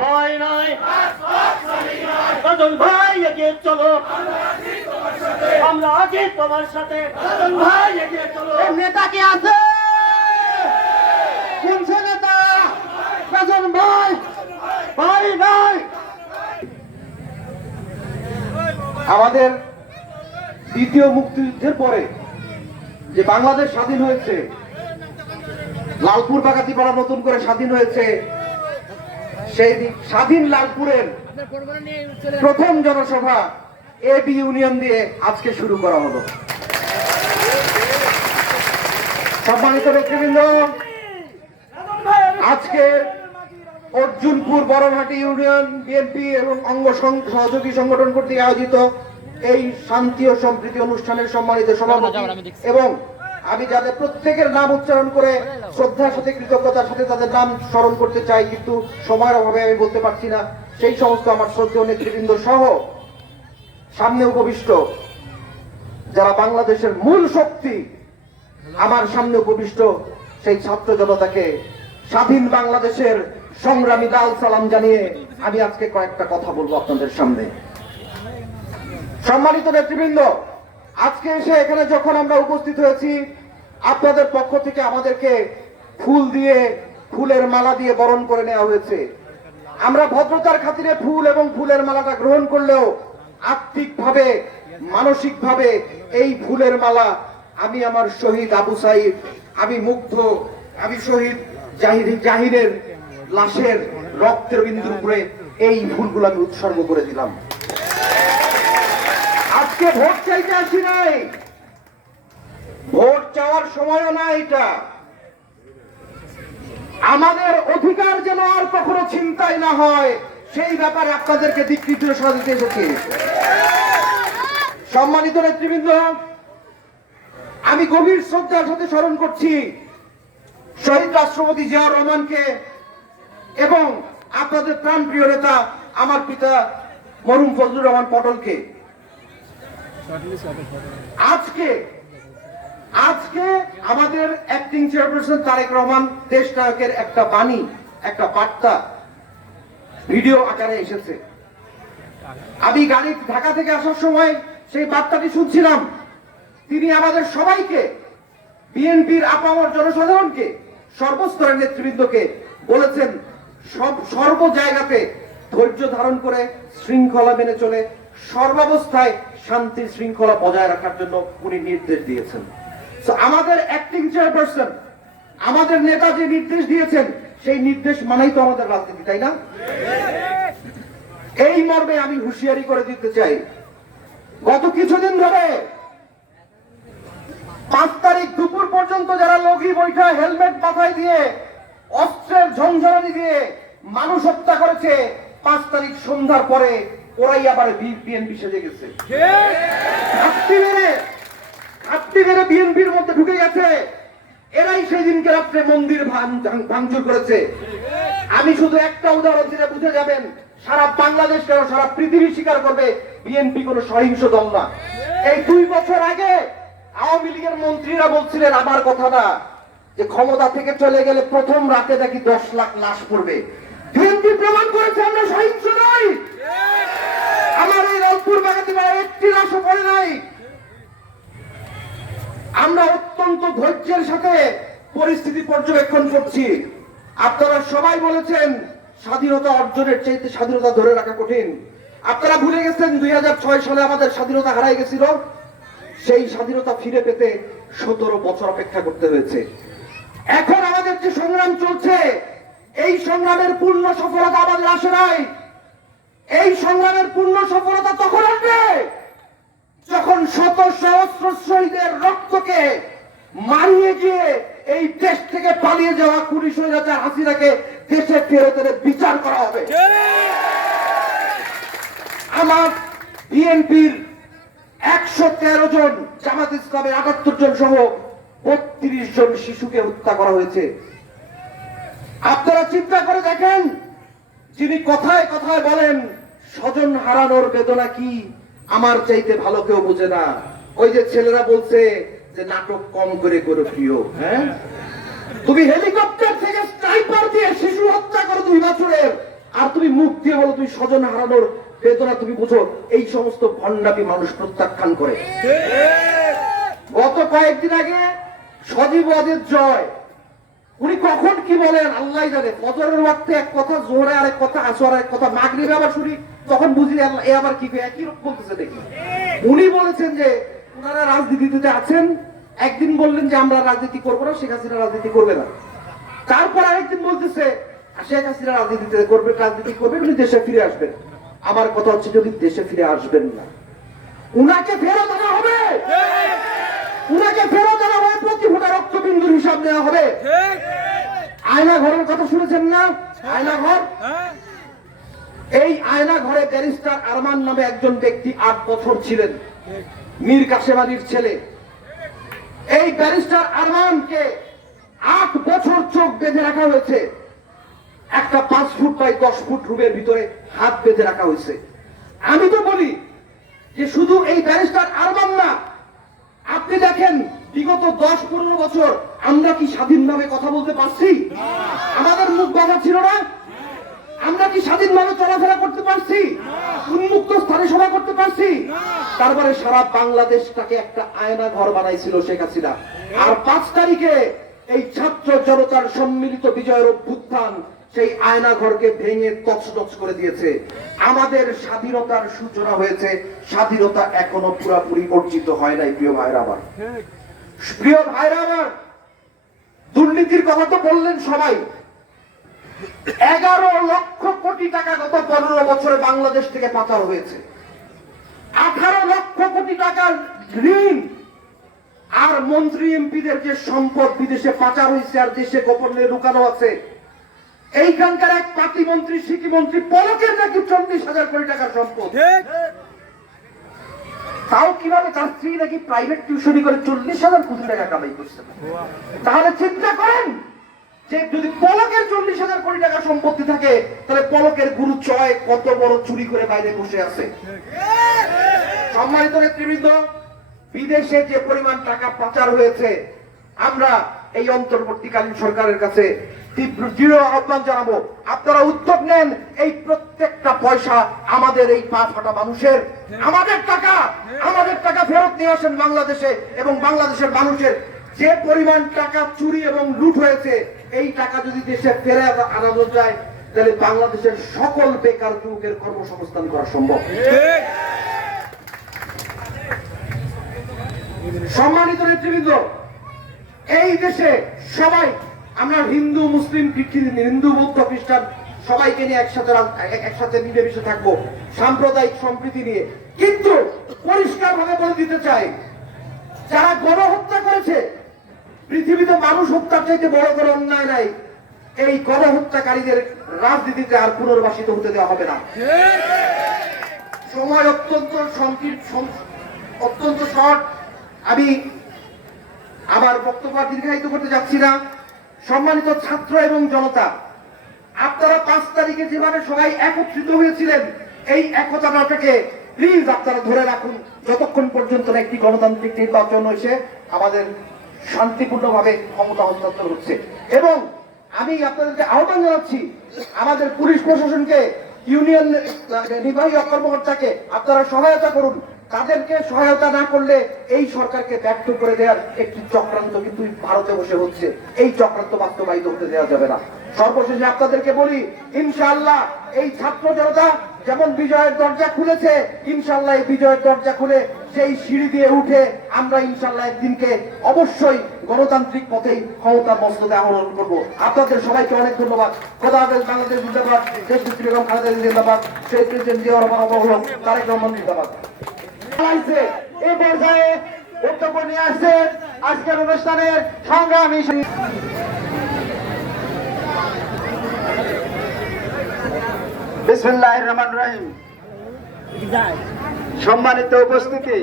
ভয় নাই, রাজন ভাই এগিয়ে চলো, আমরা আছি তোমার সাথে, রাজন ভাই এগিয়ে চলো। নেতা কি আছে? কোনছে নেতা? রাজন ভাই ভাই ভাই আমাদের দ্বিতীয় মুক্তিযুদ্ধের পরে যে বাংলাদেশ স্বাধীন হয়েছে, লালপুর বাগাতিপাড়া নতুন করে স্বাধীন হয়েছে, সেই স্বাধীন লালপুরের প্রথম জনসভা এবি ইউনিয়ন দিয়ে আজকে শুরু করা হলো। সম্মানিত নেতৃবৃন্দ, আজকে অর্জুনপুর বড়মাটি ইউনিয়ন বিএনপি এবং অঙ্গ সহযোগী সংগঠন কর্তৃক আয়োজিত এই শান্তি ও সম্প্রীতি অনুষ্ঠানের সম্মানিত সভাপতি এবং আমি যাদের প্রত্যেকের নাম উচ্চারণ করে শ্রদ্ধার সাথে কৃতজ্ঞতার সাথে তাদের নাম স্মরণ করতে চাই, কিন্তু সময়ের অভাবে আমি বলতে পারছি না, সেই সমস্ত আমার শ্রদ্ধেয় নেতৃবৃন্দ সহ সামনে উপবিষ্ট যারা বাংলাদেশের মূল শক্তি, আমার সামনে উপবিষ্ট সেই ছাত্র জনতাকে স্বাধীন বাংলাদেশের সংগ্রামী লাল সালাম জানিয়ে আমি আজকে কয়েকটা কথা বলবো আপনাদের সামনে। সম্মানিত নেতৃবৃন্দ, আজকে এসে এখানে যখন আমরা উপস্থিত হয়েছি, আপনাদের পক্ষ থেকে আমাদেরকে ফুল দিয়ে, ফুলের মালা দিয়ে বরণ করে নেওয়া হয়েছে। আমরা ভদ্রতার খাতিরে ফুল এবং ফুলের মালাটা গ্রহণ করলেও আত্মিকভাবে, মানসিকভাবে এই ফুলের মালা আমি আমার শহীদ আবু সাইদ, আমি মুগ্ধ, আমি শহীদ জাহিরের লাশের রক্তের বিন্দুর উপরে এই ফুলগুলো আমি উৎসর্গ করে দিলাম। আজকে ভোট চাইতে আসি নাই, ভোট চাওয়ার সময়ও না, এটা আমাদের অধিকার যেন আর কখনো ছিনতাই না হয় সেই ব্যাপারে আপনাদেরকে দিক নির্দেশনা দিতে এসেছি। সম্মানিত নেতৃবৃন্দ, আমি গভীর শ্রদ্ধার সাথে স্মরণ করছি শহীদ রাষ্ট্রপতি জিয়াউর রহমানকে এবং আপনাদের প্রাণপ্রিয় নেতা আমার পিতা মরহুম ফজলুর রহমান পটলকে। আজকে আমাদের অ্যাক্টিং চেয়ারপারসন তারেক রহমান দেশ নায়কের একটা বাণী, একটা বার্তা ভিডিও আকারে এসেছে। আমি গাড়ি ঢাকা থেকে আসার সময় সেই বার্তাটি শুনছিলাম। তিনি আমাদের সবাইকে, বিএনপির আপামর জনসাধারণকে, সর্বস্তরের নেতৃবৃন্দকে বলেছেন সর্ব জায়গাতে ধৈর্য ধারণ করে শৃঙ্খলা মেনে চলে সর্বাবস্থায় শান্তি শৃঙ্খলা বজায় রাখার জন্য উনি নির্দেশ দিয়েছেন। আমাদের অ্যাক্টিং চেয়ারপারসন, আমাদের নেতা যে নির্দেশ দিয়েছেন সেই নির্দেশ মানেই তো আমাদের রাজনীতি, তাই না? এই মর্মে আমি হুঁশিয়ারি করে দিতে চাই, গত কিছুদিন ধরে 5 তারিখ দুপুর পর্যন্ত যারা লগি বৈঠা হেলমেট মাথায় দিয়ে অস্ত্রের ঝঞ্ঝানি দিয়ে মানুষ হত্যা করেছে, 5 তারিখ সন্ধ্যার পরে ওরাই আবার বিএনপি সেজে গেছে, ঘাটতি মেরে বিএনপির মধ্যে ঢুকে গেছে। এরাই সেই দিনকে রাত্রে মন্দির ভাঙচুর করেছে। আমি শুধু একটা উদাহরণ দিলে বুঝে যাবেন, সারা বাংলাদেশ কেন সারা পৃথিবী স্বীকার করবে বিএনপি কোন সহিংস দল না। এই 2 বছর আগে আওয়ামী লীগের মন্ত্রীরা বলছিলেন, আমার কথা না, যে ক্ষমতা থেকে চলে গেলে প্রথম রাতে নাকি 10 লাখ লাশ পড়বে। বিএনপি প্রমাণ করেছে আমরা সহিংস নই। আমার এই লালপুর বাগাতিপাড়ায় একটি লাশও পড়ে নাই। আমরা অত্যন্ত ধৈর্যের সাথে পরিস্থিতি পর্যবেক্ষণ করছি। আপনারা সবাই বলেছেন স্বাধীনতা অর্জনের চাইতে স্বাধীনতা ধরে রাখা কঠিন। আপনারা ভুলে গেছেন 2006 সালে আমাদের স্বাধীনতা হারাই গেছিল। সেই স্বাধীনতা ফিরে পেতে 17 বছর অপেক্ষা করতে হয়েছে। এখন আমাদের যে সংগ্রাম চলছে, এই সংগ্রামের পূর্ণ সফলতা আমাদের আসে নাই। এই সংগ্রামের পূর্ণ সফলতা তখন আসবে যখন শত সহস্র শহীদের রক্তকে মারিয়ে গিয়ে এই দেশ থেকে পালিয়ে যাওয়া খুনি স্বৈরাচার হাসিনাকে দেশে ফেরত এনে বিচার করা হবে। আমার বিএনপির 113 জন, জামাত ইসলামের 78 জন সহ 32 জন শিশুকে হত্যা করা হয়েছে। আপনারা চিন্তা করে দেখেন, যিনি কথায় কথায় বলেন স্বজন হারানোর বেদনা কি আমার চাইতে ভালো কেউ বোঝে না। ওই যে ছেলেরা বলছে যে নাটক কম করে করো প্রিয়, হ্যাঁ, তুমি হেলিকপ্টার থেকে স্নাইপার দিয়ে শিশু হত্যা করো 2 বছরের, আর তুমি মুখ দিয়ে বলো তুমি স্বজন হারানোর বেদনা তুমি বুঝো, এই সমস্ত ভণ্ডামি মানুষ প্রত্যাখ্যান করে। গত কয়েকদিন আগে সজীব ওয়াজেদ জয়, উনি কখন কি বলেন আল্লাহ জানে। ফজরের ওয়াক্তে এক কথা, জোহরে আরেক কথা, আসরে এক কথা, মাগরিবে আবার শুনি, তখন বুঝি আল্লাহ এ আবার কি একই রকম বলতেছে দেখি। উনি বলেছেন যে ওনারা রাজনীতিতে আছেন, একদিন বললেন যে আমরা রাজনীতি করবো না, শেখ হাসিনা রাজনীতি করবে না, তারপর আরেকদিন বলতেছে শেখ হাসিনা রাজনীতি করবে, উনি দেশে ফিরে আসবেন। আমার কথা হচ্ছে যদি দেশে ফিরে আসবেন না, উনাকে ফেরত আনা হবে, উনাকে ফেরত আনা হবে, প্রতি ফোঁটা রক্তবিন্দুর হিসাব নেওয়া হবে। আয়না ঘরের কথা শুনেছেন না? আয়না ঘর, এই আয়না ঘরে ব্যারিস্টার আরমান নামে একজন ব্যক্তি 8 বছর ছিলেন, মীর কাসেম আলীর ছেলে। এই ব্যারিস্টার আরমানকে 8 বছর চোখ বেঁধে রাখা হয়েছে, একটা 5 ফুট বাই 10 ফুট রুমের ভিতরে হাত বেঁধে রাখা হয়েছে। আমি তো বলি যে শুধু এই ব্যারিস্টার আরমান না, আপনি দেখেন বিগত 10-15 বছর আমরা কি স্বাধীনভাবে কথা বলতে পারছি? আমাদের মুখ বাঁধা ছিল না? আমরা কি স্বাধীনভাবে চলাফেরা করতে পারছি? উন্মুক্ত স্থানে সভা করতে পারছি? তারপরে সারা বাংলাদেশটাকে একটা আয়না ঘর বানাইছিল শেখ হাসিনা। আর 5 তারিখে এই ছাত্র জনতার সম্মিলিত বিজয়ের অভ্যুত্থান সেই আয়না ঘরকে ভেঙে তছনছ করে দিয়েছে। আমাদের স্বাধীনতার সূচনা হয়েছে, স্বাধীনতা এখনো পুরোপুরি অর্জিত হয় নাই। প্রিয় ভাইরা আমার, প্রিয় ভাইরা আমার, দুর্নীতির কথা তো বললেন সবাই। 11 লক্ষ কোটি টাকা গত 15 বছরে বাংলাদেশ থেকে পাচার হয়েছে। 18 লক্ষ কোটি টাকার ঋণ আর মন্ত্রী এমপিদের যে সম্পদ বিদেশে পাচার হয়েছে আর দেশে গোপনে লুকানো আছে। এইখানকার এক পার্টি মন্ত্রী, সিটি মন্ত্রী পলকের নাকি 40,000 কোটি টাকার সম্পদ। তাও কিভাবে? তার স্ত্রী নাকি প্রাইভেট টিউশনি করে 40,000 কোটি টাকা কামাই করছে। তাহলে চিন্তা করেন যে যদি পলকের 40,000 কোটি টাকা সম্পত্তি থাকে, তাহলে পলকের গুরু চয় কত বড় চুরি করে বাইরে বসে আছে। সম্মানিত নেতৃবৃন্দ, বিদেশে যে পরিমাণ টাকা পাচার হয়েছে, আমরা এই অন্তর্বর্তীকালীন সরকারের কাছে তীব্র দৃঢ় আহ্বান জানাবো, আপনারা উদ্যোগ নেন, এই প্রত্যেকটা পয়সা আমাদের এই পা ফাটা মানুষের, আমাদের টাকা ফেরত নিয়ে আসেন বাংলাদেশে, এবং বাংলাদেশের মানুষের যে পরিমাণ টাকা চুরি এবং লুট হয়েছে, এই টাকা যদি দেশে ফেরে আনানো যায়, তাহলে বাংলাদেশের সকল বেকার যুবকের কর্মসংস্থান করা সম্ভব। সম্মানিত নেতৃবৃন্দ, এই দেশে সবাই আমরা হিন্দু, মুসলিম, হিন্দু, বৌদ্ধ, খ্রিস্টান সবাইকে নিয়ে একসাথে মিলেমিশে থাকবো, সাম্প্রদায়িক সম্প্রীতি নিয়ে। কিন্তু পরিষ্কার ভাবে বলে দিতে চাই, যারা গণহত্যা করেছে, পৃথিবীতে মানুষ হত্যার চাইতে বড় কোনো অন্যায় নাই। এই গণহত্যাকারীদের রাজনীতিতে আর পুনর্বাসিত হতে দেওয়া হবে না। সময় অত্যন্ত শর্ট, আমি আমার বক্তব্য দীর্ঘায়িত করতে যাচ্ছি না। সম্মানিত ছাত্র এবং জনতা, আপনারা 5 তারিখে যেভাবে সবাই একত্রিত হয়েছিলেন, এই একতাটাকে প্লিজ আপনারা ধরে রাখুন, যতক্ষণ পর্যন্ত একটি গণতান্ত্রিক নির্বাচন হয়েছে, আমাদের শান্তিপূর্ণভাবে ক্ষমতা হস্তান্তর হচ্ছে। এবং আমি আপনাদেরকে আহ্বান জানাচ্ছি, আমাদের পুলিশ প্রশাসনকে, ইউনিয়ন নির্বাহী কর্মকর্তাকে আপনারা সহায়তা করুন। তাদেরকে সহায়তা না করলে এই সরকারকে ব্যর্থ করে দেওয়ার একটি চক্রান্ত কিন্তু ভারতে বসে হচ্ছে। এই চক্রান্ত বাস্তবায়িত হতে দেওয়া যাবে না। সর্বশেষে আপনাদেরকে বলি, ইনশাআল্লাহ এই ছাত্র জনতা যেমন বিজয়ের দরজা খুলেছে, ইনশাআল্লাহ এই বিজয়ের দরজা খুলে সেই সিঁড়ি দিয়ে উঠে আমরা ইনশাআল্লাহ একদিনকে অবশ্যই গণতান্ত্রিক পথেই ক্ষমতার মস্তকে আহরণ করবো। আপনাদের সবাইকে অনেক ধন্যবাদ। খোদা হাফেজ। বাংলাদেশ জিন্দাবাদ। দেশ বেগম খালেদা জিন্দাবাদ। সেই প্রেসিডেন্ট জিয়া রহমান, তারেক রহমান জিন্দাবাদ। এই পর্যায়ে বক্তব্য নিয়ে আসছেন আজকের অনুষ্ঠানের সংগ্রামী বিসমিল্লাহির রহমানির রহিম। সম্মানিত উপস্থিতি,